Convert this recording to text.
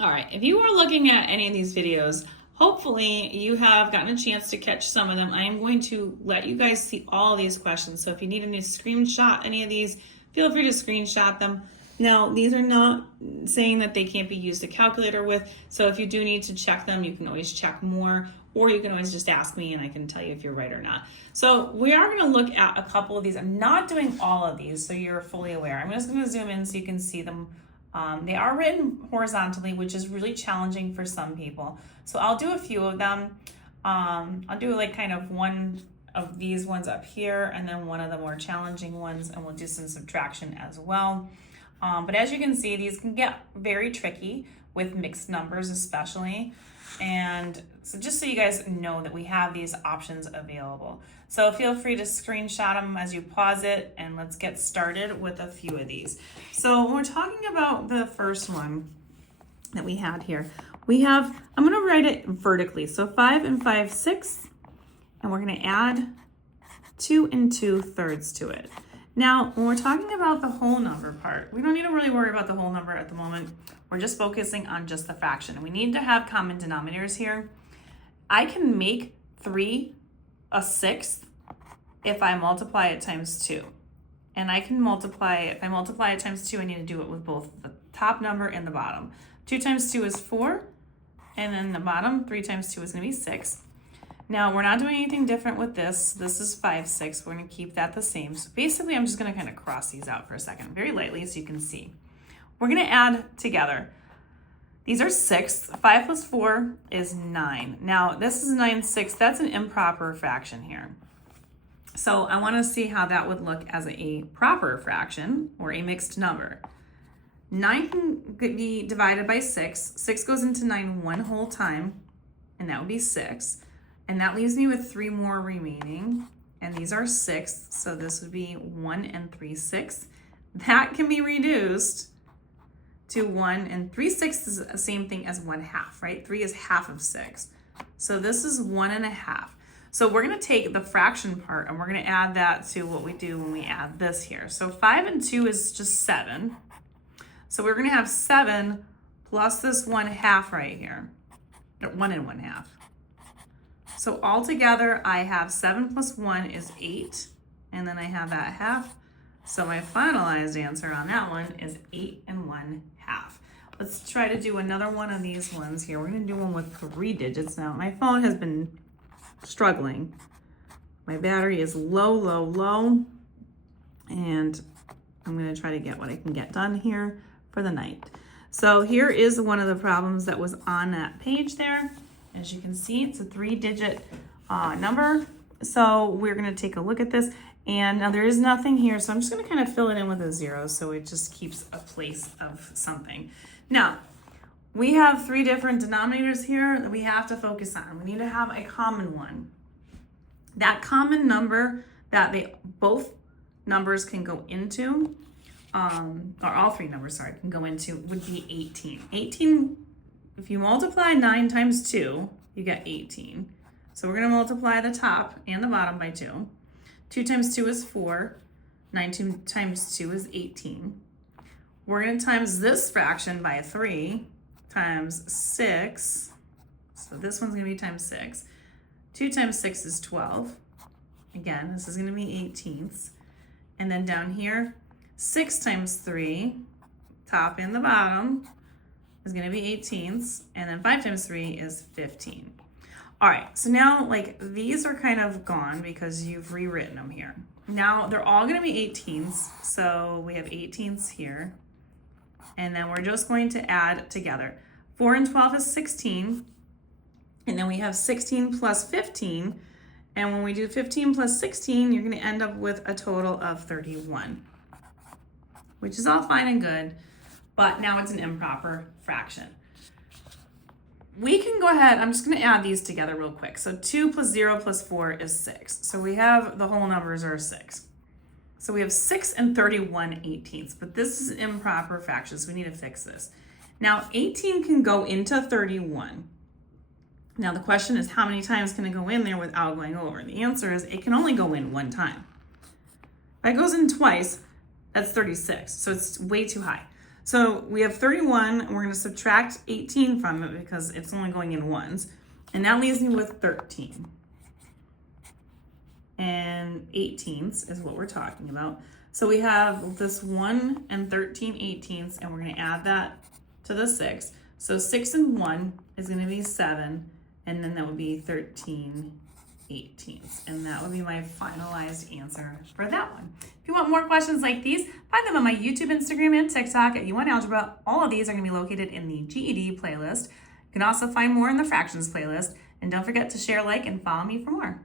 All right, if you are looking at any of these videos, hopefully you have gotten a chance to catch some of them. I am going to let you guys see all these questions. So if you need to screenshot any of these, feel free to screenshot them. Now, these are not saying that they can't be used a calculator with. So if you do need to check them, you can always check more, or you can always just ask me and I can tell you if you're right or not. So we are going to look at a couple of these. I'm not doing all of these, so you're fully aware. I'm just going to zoom in so you can see them. They are written horizontally, which is really challenging for some people. So I'll do a few of them. I'll do like kind of one of these ones up here and then one of the more challenging ones, and we'll do some subtraction as well. But as you can see, these can get very tricky with mixed numbers especially. And so just so you guys know that we have these options available. So feel free to screenshot them as you pause it, and let's get started with a few of these. So when we're talking about the first one that we had here, we have, I'm gonna write it vertically. So 5 and 5/6, and we're gonna add 2 and 2/3 to it. Now, when we're talking about the whole number part, we don't need to really worry about the whole number at the moment. We're just focusing on just the fraction. We need to have common denominators here. I can make 3 1/6 if I multiply it times 2. And I can multiply, if I multiply it times 2, I need to do it with both the top number and the bottom. 2 times 2 is 4, and then the bottom, 3 times 2 is gonna be 6. Now, we're not doing anything different with this. This is 5/6. We're gonna keep that the same. So basically, I'm just gonna kind of cross these out for a second, very lightly so you can see. We're gonna add together. These are 6. 5 plus 4 is 9. Now, this is 9/6. That's an improper fraction here. So I wanna see how that would look as a proper fraction or a mixed number. 9 can be divided by 6. 6 goes into 9 one whole time, and that would be 6. And that leaves me with 3 more remaining, and these are 6, so this would be 1 and 3/6. That can be reduced to 1 and 3/6 is the same thing as 1/2, right? 3 is half of 6. So this is 1 1/2. So we're gonna take the fraction part and we're gonna add that to what we do when we add this here. So 5 and 2 is just 7. So we're gonna have 7 plus this 1/2 right here, 1 and 1/2. So altogether, I have 7 plus 1 is 8, and then I have that half. So my finalized answer on that one is 8 and 1/2. Let's try to do another one of these ones here. We're gonna do one with 3 digits now. My phone has been struggling. My battery is low, and I'm gonna try to get what I can get done here for the night. So here is one of the problems that was on that page there. As you can see, it's a 3-digit number. So we're gonna take a look at this. And now there is nothing here, so I'm just gonna kind of fill it in with a 0 so it just keeps a place of something. Now, we have 3 different denominators here that we have to focus on. We need to have a common one. That common number that both numbers can go into, or all 3 numbers, sorry, can go into would be 18. 18, if you multiply 9 times 2, you get 18. So we're gonna multiply the top and the bottom by 2. 2 times 2 is 4. 9 times 2 is 18. We're gonna times this fraction by 3 times 6. So this one's gonna be times 6. 2 times 6 is 12. Again, this is gonna be 18ths. And then down here, 6 times 3, top and the bottom, is gonna be 18ths, and then 5 times 3 is 15. All right, so now like these are kind of gone because you've rewritten them here. Now they're all gonna be 18ths, so we have 18ths here, and then we're just going to add together. 4 and 12 is 16, and then we have 16 plus 15, and when we do 15 plus 16, you're gonna end up with a total of 31, which is all fine and good. But now it's an improper fraction. We can go ahead, I'm just gonna add these together real quick. So 2 plus 0 plus 4 is 6. So we have the whole numbers are 6. So we have 6 and 31/18ths, but this is an improper fraction, so we need to fix this. Now 18 can go into 31. Now the question is how many times can it go in there without going over? The answer is it can only go in one time. If it goes in twice, that's 36, so it's way too high. So we have 31, and we're going to subtract 18 from it because it's only going in ones. And that leaves me with 13. And 18ths is what we're talking about. So we have this 1 and 13 18ths, and we're going to add that to the 6. So 6 and 1 is going to be 7, and then that would be 13 18ths. And that would be my finalized answer for that one. If you want more questions like these, find them on my YouTube, Instagram, and TikTok at U1 Algebra. All of these are going to be located in the GED playlist. You can also find more in the fractions playlist. And don't forget to share, like, and follow me for more.